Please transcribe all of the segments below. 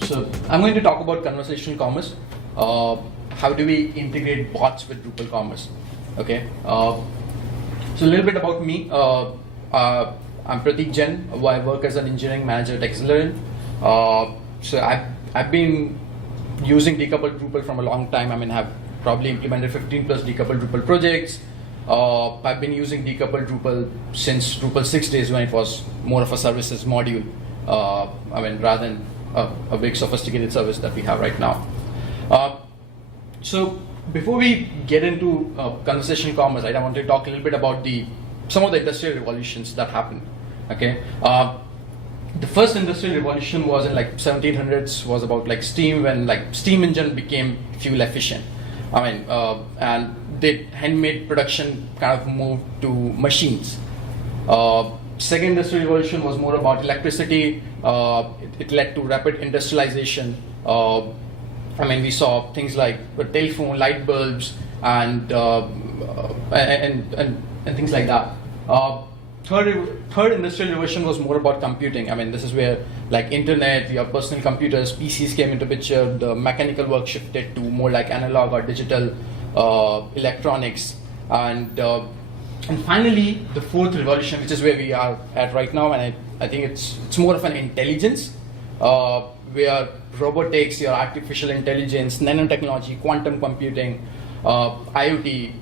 So I'm going to talk about conversational commerce. How do we integrate bots with Drupal commerce? Okay. So a little bit about me. I'm Pratik Jain. I work as an engineering manager at Accelerant. So I've been using Decoupled Drupal from a long time. I mean, I've probably implemented 15 plus Decoupled Drupal projects. I've been using Decoupled Drupal since Drupal 6 days when it was more of a services module. I mean, rather than a big sophisticated service that we have right now. So before we get into conversational commerce, I want to talk a little bit about some of the industrial revolutions that happened. Okay, the first industrial revolution was in like 1700s, was about like steam, when like steam engine became fuel efficient. I mean, and the handmade production kind of moved to machines. Second industrial revolution was more about electricity. It led to rapid industrialization. I mean, we saw things like the telephone, light bulbs, and things like that. Third industrial revolution was more about computing. I mean, this is where like internet, your personal computers, PCs came into picture. The mechanical work shifted to more like analog or digital electronics, and finally the fourth revolution, which is where we are at right now, and I think it's more of an intelligence, where robotics, your artificial intelligence, nanotechnology, quantum computing, IoT,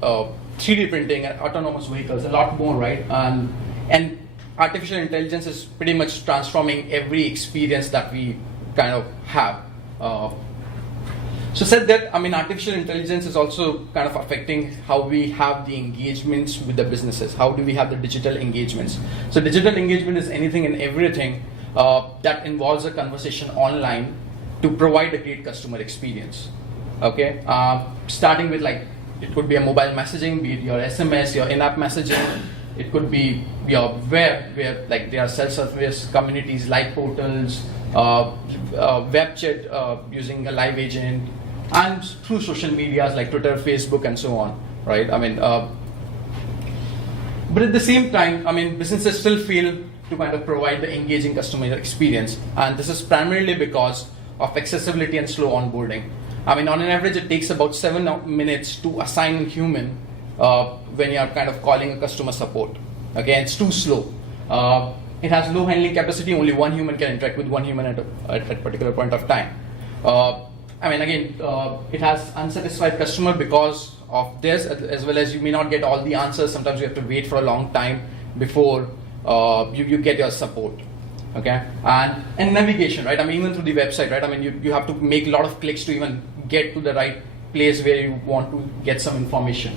3D printing, and autonomous vehicles, a lot more, right? And artificial intelligence is pretty much transforming every experience that we kind of have. So said that, I mean, artificial intelligence is also kind of affecting how we have the engagements with the businesses. How do we have the digital engagements? So digital engagement is anything and everything that involves a conversation online to provide a great customer experience. Okay, starting with like, it could be a mobile messaging, be it your SMS, your in-app messaging. It could be your web, where like there are self-service communities, live portals, web chat using a live agent, and through social medias like Twitter, Facebook, and so on, right? I mean, but at the same time, I mean, businesses still fail to kind of provide the engaging customer experience, and this is primarily because of accessibility and slow onboarding. I mean, on an average, it takes about 7 minutes to assign a human when you're kind of calling a customer support. Okay, it's too slow. It has low handling capacity. Only one human can interact with one human at a particular point of time. I mean, again, it has unsatisfied customer because of this, as well as you may not get all the answers. Sometimes you have to wait for a long time before you get your support. Okay, and navigation, right? I mean, even through the website, right? I mean, you have to make a lot of clicks to even get to the right place where you want to get some information.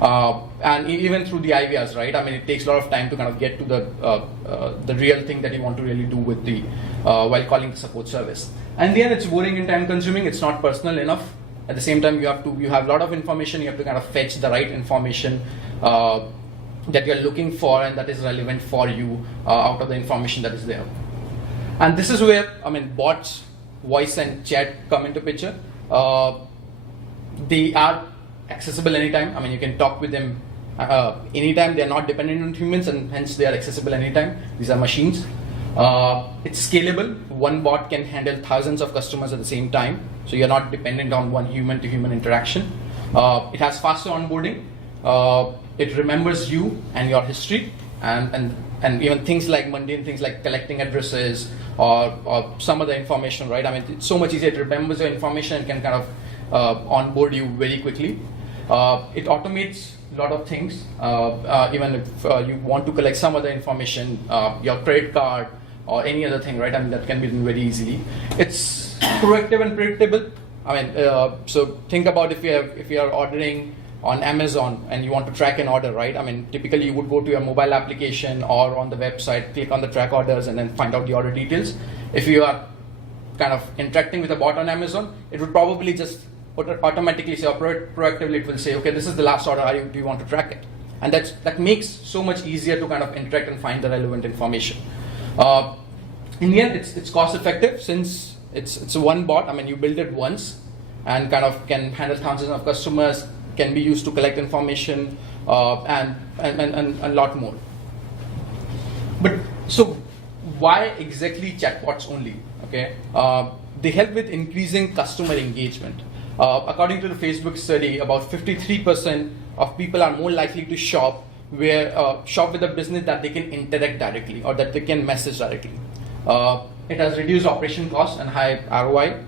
And even through the IVRs, right? I mean, it takes a lot of time to kind of get to the real thing that you want to really do with the while calling the support service. And then it's boring and time consuming. It's not personal enough. At the same time, you have a lot of information. You have to kind of fetch the right information that you're looking for and that is relevant for you out of the information that is there. And this is where, I mean, bots, voice and chat come into picture. They are accessible anytime. I mean, you can talk with them anytime. They're not dependent on humans, and hence they are accessible anytime. These are machines. It's scalable. One bot can handle thousands of customers at the same time, so you're not dependent on one human to human interaction. It has faster onboarding. It remembers you and your history, and even things like mundane things like collecting addresses or some other information, right? I mean, it's so much easier. It remembers your information and can kind of onboard you very quickly. It automates a lot of things. Even if you want to collect some other information, your credit card or any other thing, right? I mean, that can be done very easily. It's proactive and predictable. I mean, so think about if you are ordering on Amazon and you want to track an order, right? I mean, typically you would go to your mobile application or on the website, click on the track orders, and then find out the order details. If you are kind of interacting with a bot on Amazon, it would probably just automatically say, or proactively it will say, okay, this is the last order, do you want to track it? And that makes so much easier to kind of interact and find the relevant information. In the end, it's cost effective since it's one bot. I mean, you build it once and kind of can handle thousands of customers, can be used to collect information, and a lot more. But so why exactly chatbots only? Okay, they help with increasing customer engagement. According to the Facebook study, about 53% of people are more likely to shop with a business that they can interact directly or that they can message directly. It has reduced operation costs and high ROI.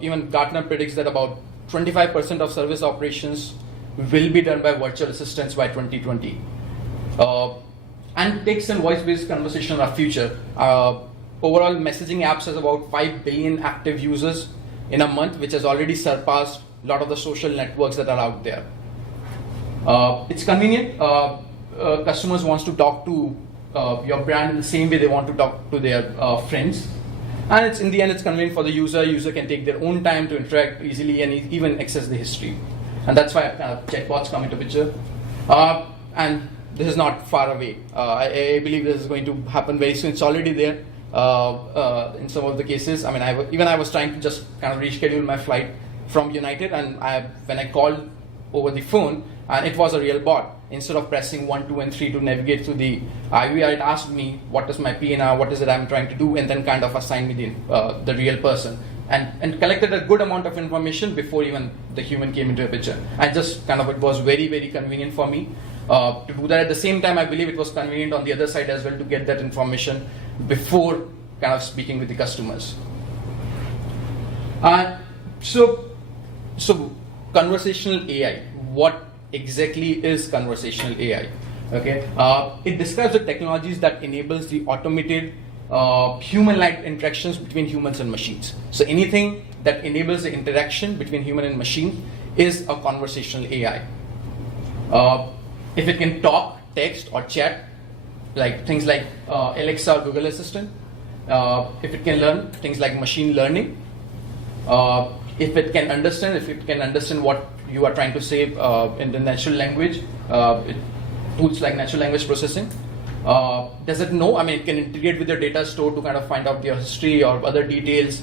Even Gartner predicts that about 25% of service operations will be done by virtual assistants by 2020. And text and voice-based conversation are future. Overall, messaging apps has about 5 billion active users in a month, which has already surpassed a lot of the social networks that are out there. It's convenient. Customers want to talk to your brand in the same way they want to talk to their friends. And it's in the end, it's convenient for the user. User can take their own time to interact easily and even access the history. And that's why chatbots come into picture. And this is not far away. I believe this is going to happen very soon. It's already there in some of the cases. I mean, I was trying to just kind of reschedule my flight from United, and when I called over the phone, and it was a real bot. Instead of pressing 1, 2, and 3 to navigate through the IVR, it asked me what is my PNR, what is it I'm trying to do, and then kind of assigned me the real person, and collected a good amount of information before even the human came into the picture. And just it was very, very convenient for me to do that. At the same time, I believe it was convenient on the other side as well to get that information before kind of speaking with the customers. So conversational AI. What exactly is conversational AI? Okay, it describes the technologies that enables the automated human-like interactions between humans and machines. So anything that enables the interaction between human and machine is a conversational AI. If it can talk, text, or chat, like things like Alexa or Google Assistant. If it can learn, things like machine learning. If it can understand what you are trying to say in the natural language, tools like natural language processing. Does it know? I mean, it can integrate with your data store to kind of find out your history or other details.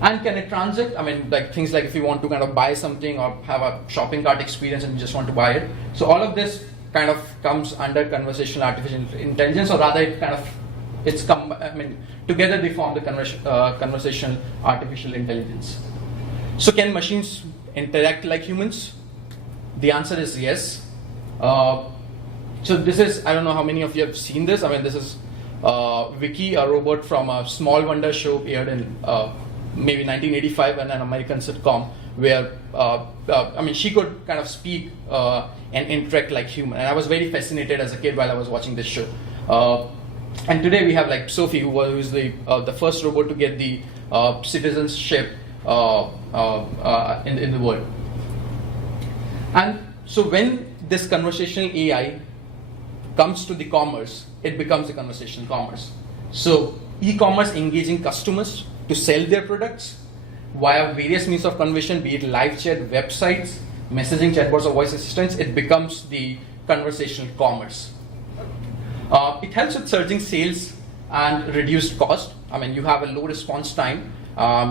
And can it transact? I mean, like things like if you want to kind of buy something or have a shopping cart experience and you just want to buy it. So all of this kind of comes under conversational artificial intelligence, or rather, together they form the conversational artificial intelligence. So can machines interact like humans? The answer is yes. So this is, I don't know how many of you have seen this. I mean, this is Vicky, a robot from a Small Wonder show aired in maybe 1985 and an American sitcom where, she could kind of speak and interact like human. And I was very fascinated as a kid while I was watching this show. And today we have like Sophie, who is the first robot to get the citizenship in the world. And so when this conversational AI comes to the commerce, it becomes a conversational commerce. So e-commerce engaging customers to sell their products via various means of conversion, be it live chat, websites, messaging, chatbots, or voice assistants, it becomes the conversational commerce. It helps with surging sales and reduced cost. I mean, you have a low response time.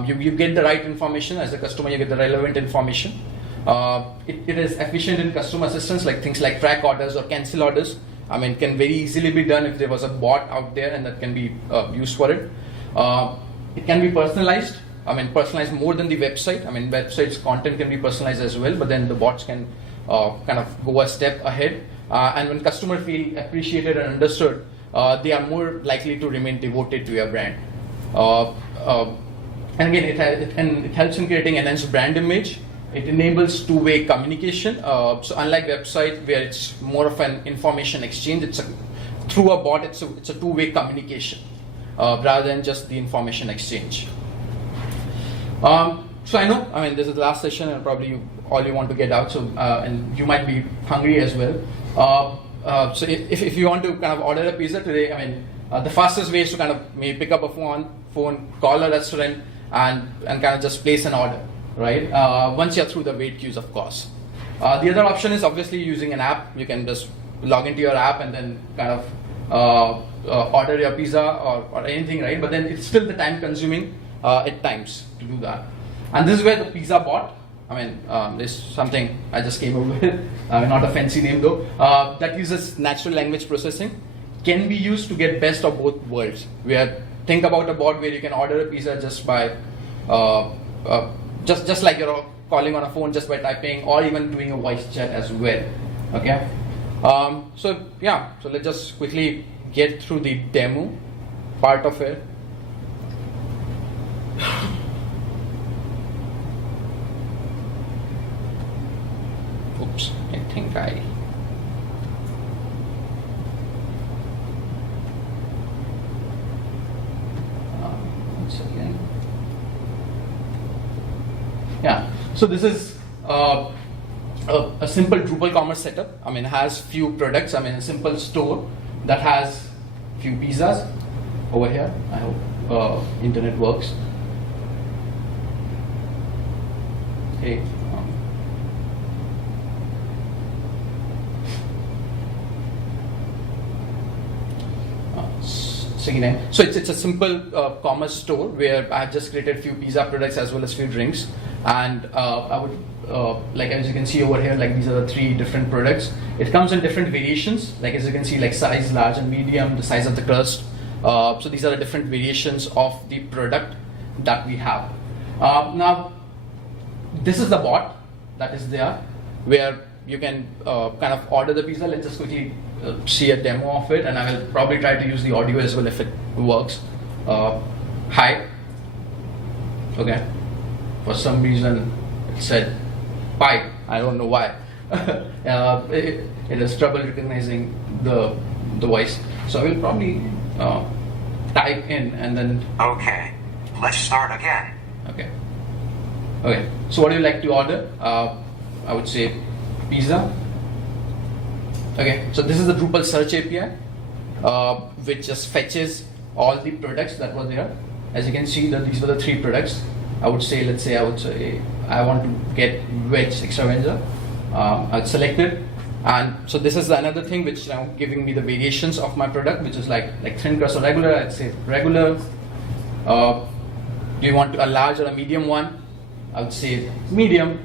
You get the right information as a customer, you get the relevant information. It is efficient in customer assistance, like things like track orders or cancel orders. I mean, can very easily be done if there was a bot out there and that can be used for it. It can be personalized. I mean, personalized more than the website. I mean, websites content can be personalized as well, but then the bots can kind of go a step ahead. And when customers feel appreciated and understood, they are more likely to remain devoted to your brand. And again, it helps in creating enhanced brand image. It enables two-way communication. So unlike website where it's more of an information exchange, through a bot, it's a two-way communication rather than just the information exchange. So I know, I mean, this is the last session and probably all you want to get out. So and you might be hungry as well. So if you want to kind of order a pizza today, I mean, the fastest way is to kind of maybe pick up a phone, call a restaurant, and kind of just place an order, right? Once you're through the wait queues, of course. The other option is obviously using an app. You can just log into your app and then kind of order your pizza or anything, right? But then it's still the time consuming at times to do that. And this is where the pizza bot, I mean, this is something I just came up with, not a fancy name though, that uses natural language processing, can be used to get best of both worlds, where think about a bot where you can order a pizza just by just like you're calling on a phone, just by typing, or even doing a voice chat as well. Okay. So yeah, so let's just quickly get through the demo part of it. Oops, I think once again. Yeah, so this is a simple Drupal commerce setup. I mean, it has few products. I mean, a simple store that has few pizzas over here. I hope internet works. Okay. So it's a simple commerce store where I have just created few pizza products as well as few drinks, and I would like, as you can see over here, like these are the 3 different products. It comes in different variations, like as you can see, like size, large and medium, the size of the crust. So these are the different variations of the product that we have. Now this is the bot that is there, where you can kind of order the pizza. Let's just quickly see a demo of it, and I will probably try to use the audio as well if it works. Hi. Okay. For some reason it said bye. I don't know why. It has trouble recognizing the voice. So I will probably type in and then. Okay. Let's start again. Okay. Okay. So what do you like to order? I would say pizza. Okay, so this is the Drupal search API, which just fetches all the products that were there. As you can see, that these were the 3 products. I would say I want to get veg extravaganza. I'll select it, and so this is another thing which now giving me the variations of my product, which is like thin crust or regular. I'd say regular. Do you want a large or a medium one? I would say medium.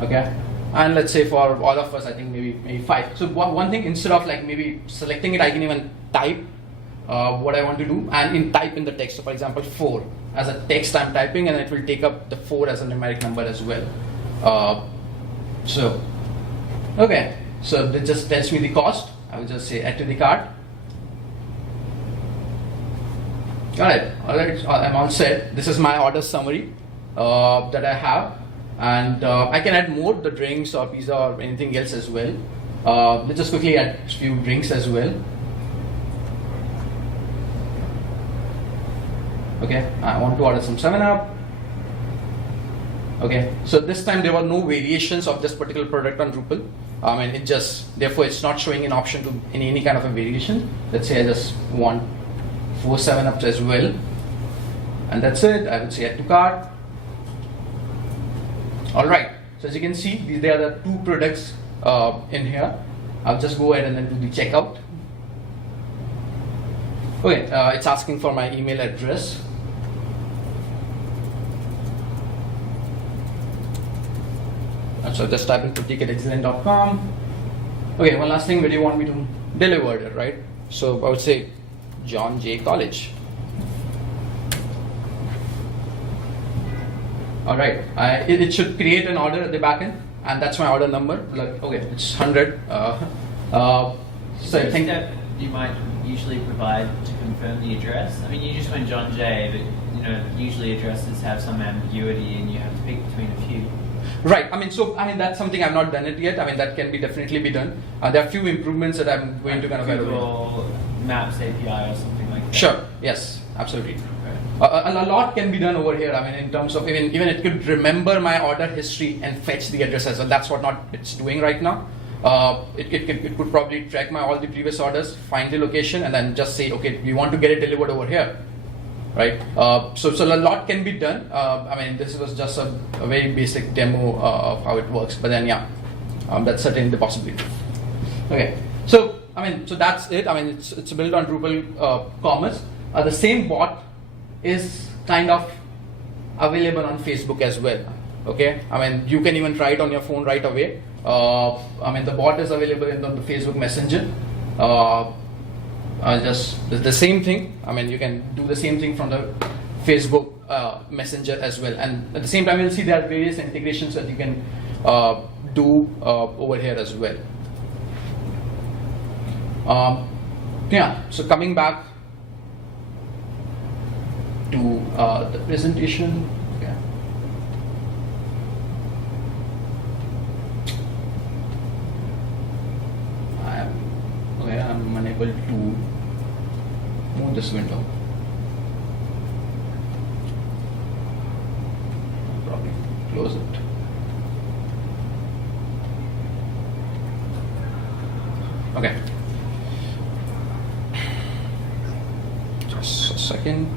Okay. And let's say for all of us, I think maybe 5. So one thing, instead of like maybe selecting it, I can even type what I want to do, and type in the text. So for example, 4 as a text I'm typing, and it will take up the 4 as a numeric number as well. So okay, so that just tells me the cost. I will just say add to the cart. All right, I'm all set. This is my order summary that I have. And I can add more, the drinks or pizza or anything else as well. Let's just quickly add a few drinks as well. Okay, I want to order some 7-Up. Okay, so this time there were no variations of this particular product on Drupal. I mean, therefore it's not showing an option to any kind of a variation. Let's say I just want 4 7-Ups as well. And that's it. I would say add to cart. Alright, so as you can see, these are the 2 products in here. I'll just go ahead and then do the checkout. Okay, it's asking for my email address. And so just type in pratik@excellent.com. Okay, one last thing, where do you want me to deliver it, right? So I would say John Jay College. Alright, it should create an order at the backend, and that's my order number. Like, okay, it's 100. So I think step you might usually provide to confirm the address. I mean, you just went John Jay, but usually addresses have some ambiguity, and you have to pick between a few. Right. I mean, that's something I've not done it yet. I mean, that can definitely be done. There are a few improvements that I'm going to kind of Google Maps API or something like that. Sure. Yes. Absolutely. A lot can be done over here. I mean, in terms of even it could remember my order history and fetch the address as well. That's what it's doing right now. It could probably track all the previous orders, find the location, and then just say, okay, we want to get it delivered over here, right? So a lot can be done. I mean, this was just a very basic demo of how it works. But then, yeah, that's certainly the possibility. Okay, so that's it. I mean, it's built on Drupal commerce. The same bot is kind of available on Facebook as well. Okay, I mean, you can even try it on your phone right away. I mean, the bot is available in the Facebook Messenger. the same thing. I mean, you can do the same thing from the Facebook Messenger as well. And at the same time, you'll see there are various integrations that you can do over here as well. Yeah, so coming back to the presentation. Yeah. I'm unable to move this window. I'll probably close it. Okay. Just a second.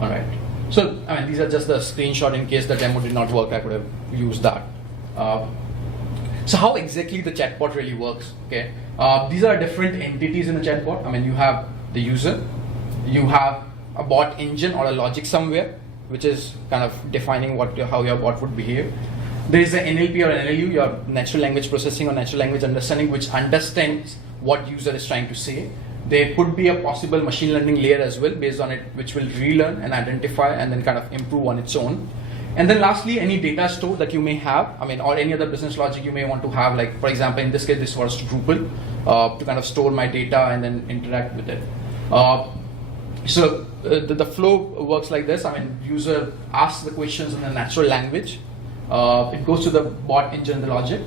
All right. So, I mean, these are just the screenshot in case the demo did not work. I could have used that. So, how exactly the chatbot really works? Okay. These are different entities in the chatbot. I mean, you have the user, you have a bot engine or a logic somewhere, which is kind of defining how your bot would behave. There is an NLP or NLU, your natural language processing or natural language understanding, which understands what user is trying to say. There could be a possible machine learning layer as well based on it, which will relearn and identify and then kind of improve on its own. And then lastly, any data store that you may have, I mean, or any other business logic you may want to have, like for example, in this case, this was Drupal, to kind of store my data and then interact with it. So the flow works like this. I mean, user asks the questions in a natural language. It goes to the bot engine, the logic,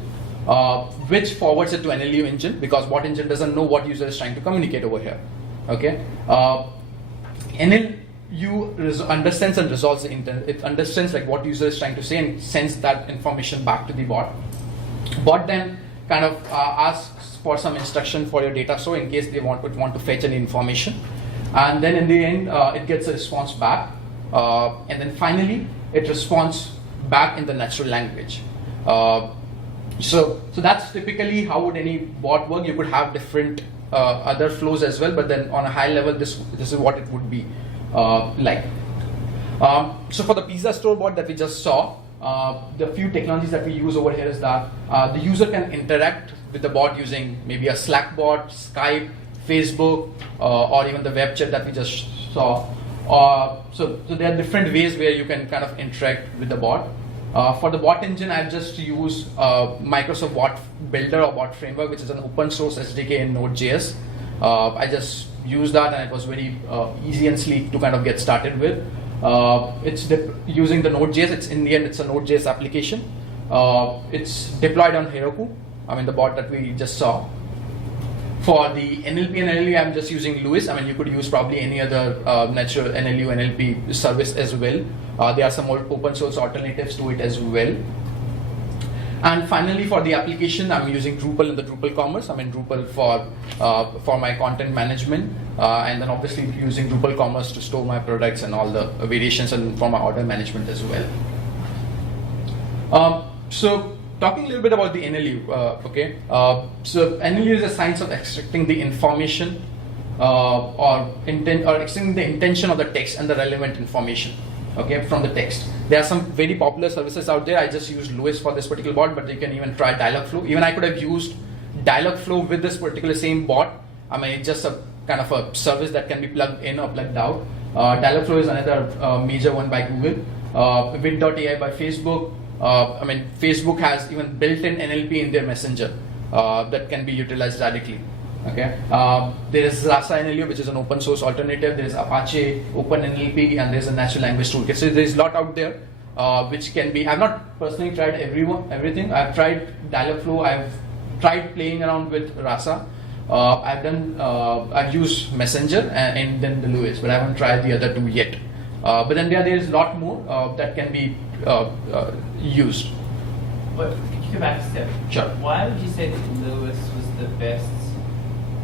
which forwards it to NLU engine, because bot engine doesn't know what user is trying to communicate over here. Okay. NLU understands and resolves the intent. It understands like what user is trying to say and sends that information back to the bot. Bot then kind of asks for some instruction for your data store in case they want to fetch any information. And then in the end, it gets a response back. And then finally, it responds back in the natural language. So that's typically how would any bot work. You could have different other flows as well, but then on a high level, this is what it would be like. So for the pizza store bot that we just saw, the few technologies that we use over here is that the user can interact with the bot using maybe a Slack bot, Skype, Facebook, or even the web chat that we just saw. So there are different ways where you can kind of interact with the bot. For the bot engine, I've just used Microsoft Bot Builder or Bot Framework, which is an open source SDK in Node.js. I just used that, and it was very easy and sleek to kind of get started with. It's using the Node.js. It's in the end, it's a Node.js application. It's deployed on Heroku. I mean, the bot that we just saw. For the NLP and NLU, I'm just using Lewis. I mean, you could use probably any other natural NLU, NLP service as well. There are some more open source alternatives to it as well. And finally, for the application, I'm using Drupal in the Drupal Commerce. I mean, Drupal for my content management, and then obviously using Drupal Commerce to store my products and all the variations and for my order management as well. So talking a little bit about the NLU, okay. So NLU is a science of extracting the information or extracting the intention of the text and the relevant information, okay, from the text. There are some very popular services out there. I just used Lewis for this particular bot, but you can even try Dialogflow. Even I could have used Dialogflow with this particular same bot. I mean, it's just a kind of a service that can be plugged in or plugged out. Dialogflow is another major one by Google. Vid.ai by Facebook. I mean, Facebook has even built-in NLP in their messenger that can be utilized radically. Okay. There is Rasa NLU, which is an open source alternative. There is Apache Open NLP, and there's a natural language toolkit. So there's a lot out there which can be. I've not personally tried everything. I've tried Dialogflow. I've tried playing around with Rasa. I've used Messenger and then the Lewis, but I haven't tried the other two yet. But then there is a lot more that can be used. But could you go back a step? Sure. Why would you say that Lewis was the best?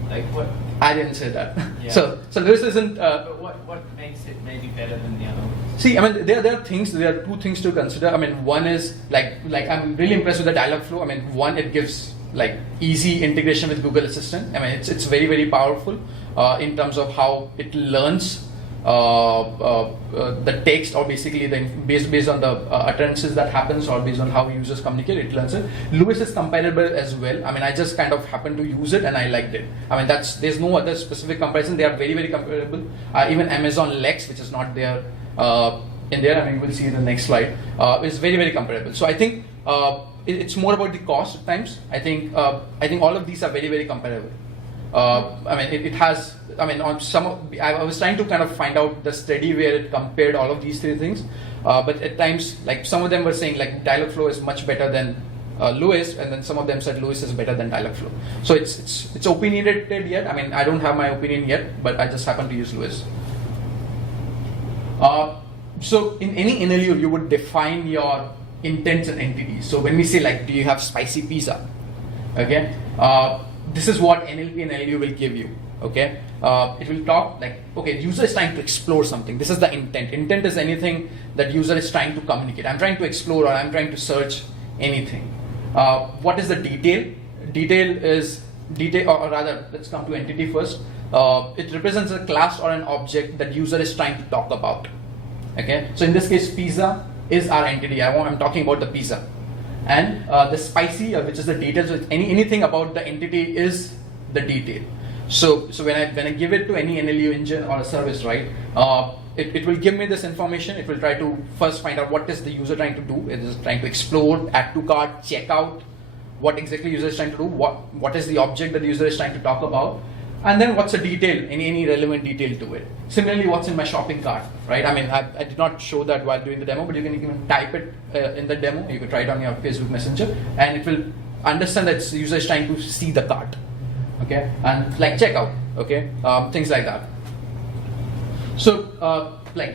Like what? I didn't say that. Yeah. So Lewis isn't. But what makes it maybe better than the other ones? See, I mean, there are two things to consider. I mean, one is like I'm really impressed with the Dialogflow. I mean, one, it gives like easy integration with Google Assistant. I mean, it's very, very powerful in terms of how it learns the text, or basically based on the utterances that happens, or based on how users communicate, it learns it. Lewis is comparable as well. I mean, I just kind of happened to use it and I liked it. I mean, there's no other specific comparison. They are very, very comparable. Even Amazon Lex, which is not there in there, I mean, we'll see in the next slide, is very, very comparable. So I think it's more about the cost at times. I think all of these are very, very comparable. I mean, it has. I mean, on I was trying to kind of find out the study where it compared all of these three things, but at times, like some of them were saying like Dialogflow is much better than Lewis, and then some of them said Lewis is better than Dialogflow. So it's opinionated yet. I mean, I don't have my opinion yet, but I just happen to use Lewis. So in any NLU, you would define your intents and entities. So when we say like, do you have spicy pizza? Okay. This is what NLP and NLU will give you. Okay, it will talk like, okay, user is trying to explore something. This is the intent. Intent is anything that user is trying to communicate. I'm trying to explore, or I'm trying to search anything. What is the detail? Detail is detail, or rather, let's come to entity first. It represents a class or an object that user is trying to talk about. Okay, so in this case, pizza is our entity. I'm talking about the pizza, and the spicy, which is the details. So anything about the entity is the detail. So when I give it to any NLU engine or a service, right, it will give me this information. It will try to first find out what is the user trying to do. It is trying to explore, add to cart, check out what exactly user is trying to do, what is the object that the user is trying to talk about, and then what's a detail, any relevant detail to it. Similarly, what's in my shopping cart, right? I mean, I did not show that while doing the demo, but you can even type it in the demo. You could try it on your Facebook Messenger, and it will understand that the user is trying to see the cart. Okay, and like checkout, okay, things like that. So,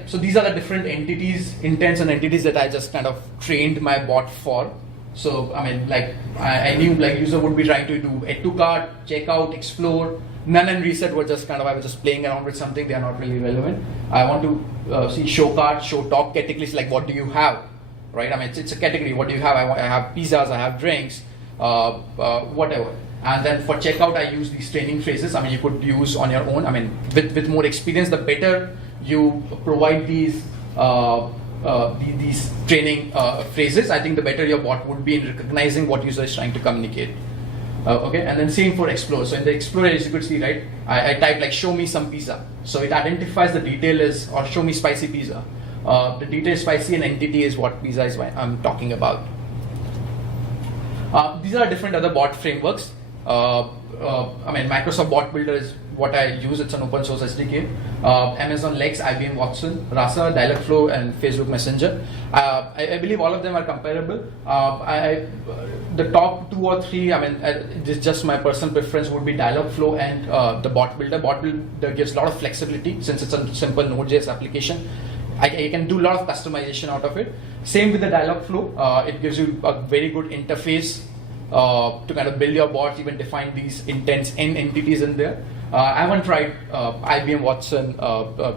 so these are the different entities, intents and entities that I just kind of trained my bot for. So, I mean, like I knew like user would be trying to do add to cart, checkout, explore. None and reset were just I was just playing around with something. They are not really relevant. I want to see show cart, show top categories, like what do you have, right? I mean, it's a category. What do you have? I have pizzas, I have drinks, whatever. And then for checkout, I use these training phrases. I mean, you could use on your own. I mean, with more experience, the better you provide these training phrases, I think the better your bot would be in recognizing what user is trying to communicate. Okay, and then same for explore. So in the explorer, as you could see, right, I type like show me some pizza. So it identifies the detail is, or show me spicy pizza. The detail is spicy, and entity is what pizza is I'm talking about. These are different other bot frameworks. I mean, Microsoft Bot Builder is what I use. It's an open source SDK. Amazon Lex, IBM Watson, Rasa, Dialogflow, and Facebook Messenger. I believe all of them are comparable. The top 2 or 3, I mean, this is just my personal preference, would be Dialogflow and the Bot Builder. Bot Builder gives a lot of flexibility since it's a simple Node.js application. I can do a lot of customization out of it. Same with the Dialogflow. It gives you a very good interface to kind of build your bots, even define these intents and entities in there. I haven't tried IBM Watson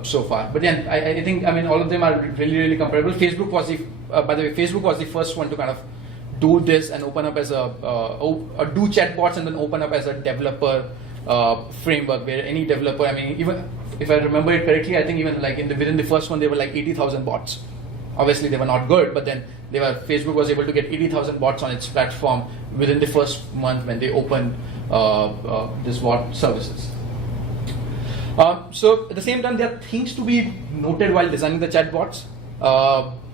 so far, but then I think, I mean, all of them are really, really comparable. Facebook was by the way, Facebook was the first one to kind of do this and open up as do chatbots and then open up as a developer framework where any developer, I mean, even if I remember it correctly, I think even like within the first one, there were like 80,000 bots. Obviously, they were not good, but then Facebook was able to get 80,000 bots on its platform within the first month when they opened this bot services. So at the same time, there are things to be noted while designing the chatbots.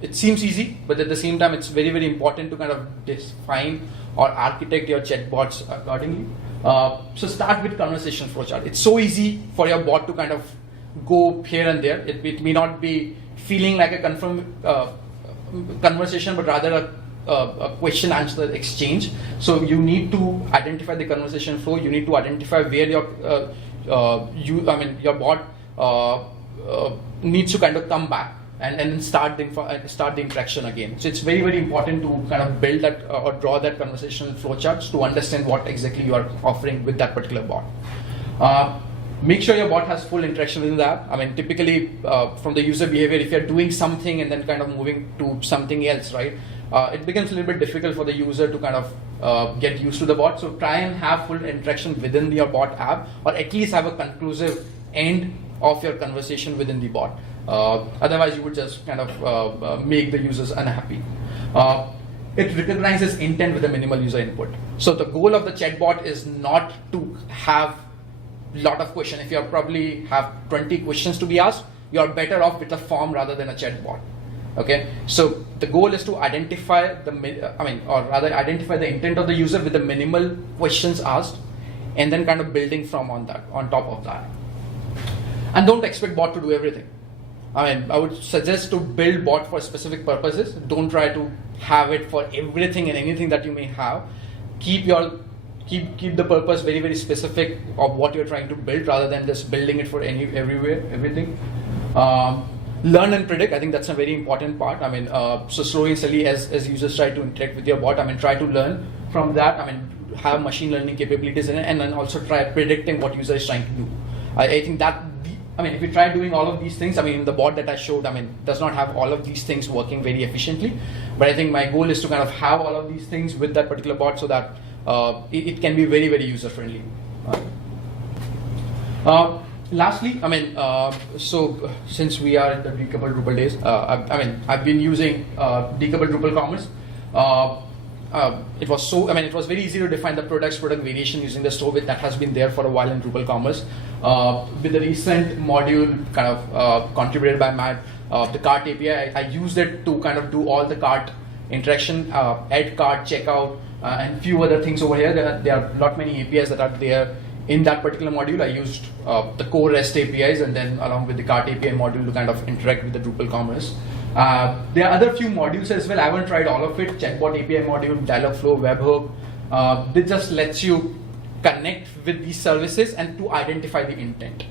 It seems easy, but at the same time, it's very, very important to kind of define or architect your chatbots accordingly. So start with conversation flowchart. It's so easy for your bot to kind of go here and there. It may not be feeling like a conversation, but rather a question answer exchange. So you need to identify the conversation flow. You need to identify where your bot needs to kind of come back and start the interaction again. So it's very, very important to kind of build that or draw that conversational flowcharts to understand what exactly you are offering with that particular bot. Make sure your bot has full interaction within the app. I mean, typically from the user behavior, if you're doing something and then kind of moving to something else, right, it becomes a little bit difficult for the user to kind of get used to the bot. So try and have full interaction within your bot app, or at least have a conclusive end of your conversation within the bot. Otherwise, you would just kind of make the users unhappy. It recognizes intent with a minimal user input. So the goal of the chatbot is not to have a lot of questions. If you probably have 20 questions to be asked, you are better off with a form rather than a chatbot. Okay, so the goal is to identify identify the intent of the user with the minimal questions asked, and then kind of building from on top of that. And don't expect bot to do everything. I would suggest to build bot for specific purposes. Don't try to have it for everything and anything that you may have. Keep the purpose very, very specific of what you're trying to build rather than just building it for everything. Learn and predict. I think that's a very important part. So slowly and steadily as users try to interact with your bot, try to learn from that. Have machine learning capabilities in it, and then also try predicting what user is trying to do. I think that if you try doing all of these things, the bot that I showed, does not have all of these things working very efficiently. But I think my goal is to kind of have all of these things with that particular bot so that it can be very, very user friendly. Lastly, so since we are in the Decoupled Drupal days, I've been using Decoupled Drupal Commerce. It was very easy to define the product variation using the store width that has been there for a while in Drupal Commerce. With the recent module kind of contributed by Matt, the cart API, I used it to kind of do all the cart interaction, add cart, checkout, and few other things over here. There are lot many APIs that are there in that particular module. I used the core REST APIs and then along with the cart API module to kind of interact with the Drupal Commerce. There are other few modules as well. I haven't tried all of it. Chatbot API module, Dialogflow, Webhook. This just lets you connect with these services and to identify the intent.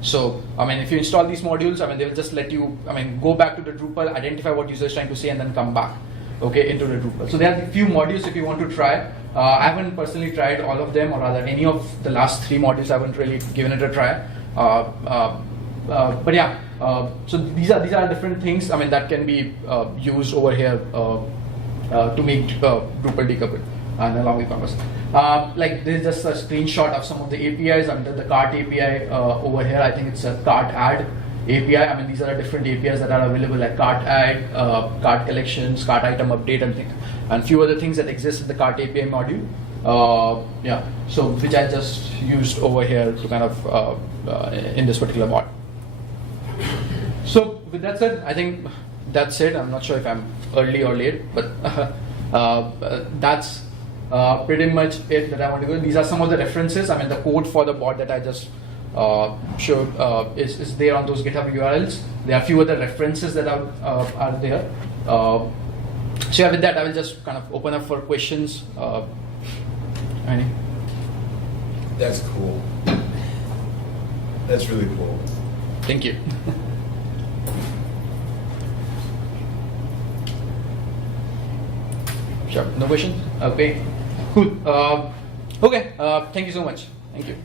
So, if you install these modules, they will just let you, go back to the Drupal, identify what user is trying to say, and then come back, into the Drupal. So there are a few modules if you want to try. I haven't personally tried all of them, or rather any of the last 3 modules. I haven't really given it a try. But yeah, so these are different things that can be used over here to make Drupal decoupled and along with commerce. Like this is just a screenshot of some of the APIs. The cart API over here, I think it's a cart add API. These are different APIs that are available, like cart add, cart collections, cart item update, and few other things that exist in the cart API module. So which I just used over here to kind of in this particular bot. So with that said, I think that's it. I'm not sure if I'm early or late, but that's pretty much it that I want to go. These are some of the references. The code for the bot that I just showed is there on those GitHub URLs. There are a few other references that are there. So yeah, with that, I will just kind of open up for questions. Any? That's cool. That's really cool. Thank you. Sure. No questions? Okay. Cool. Okay. Thank you so much. Thank you.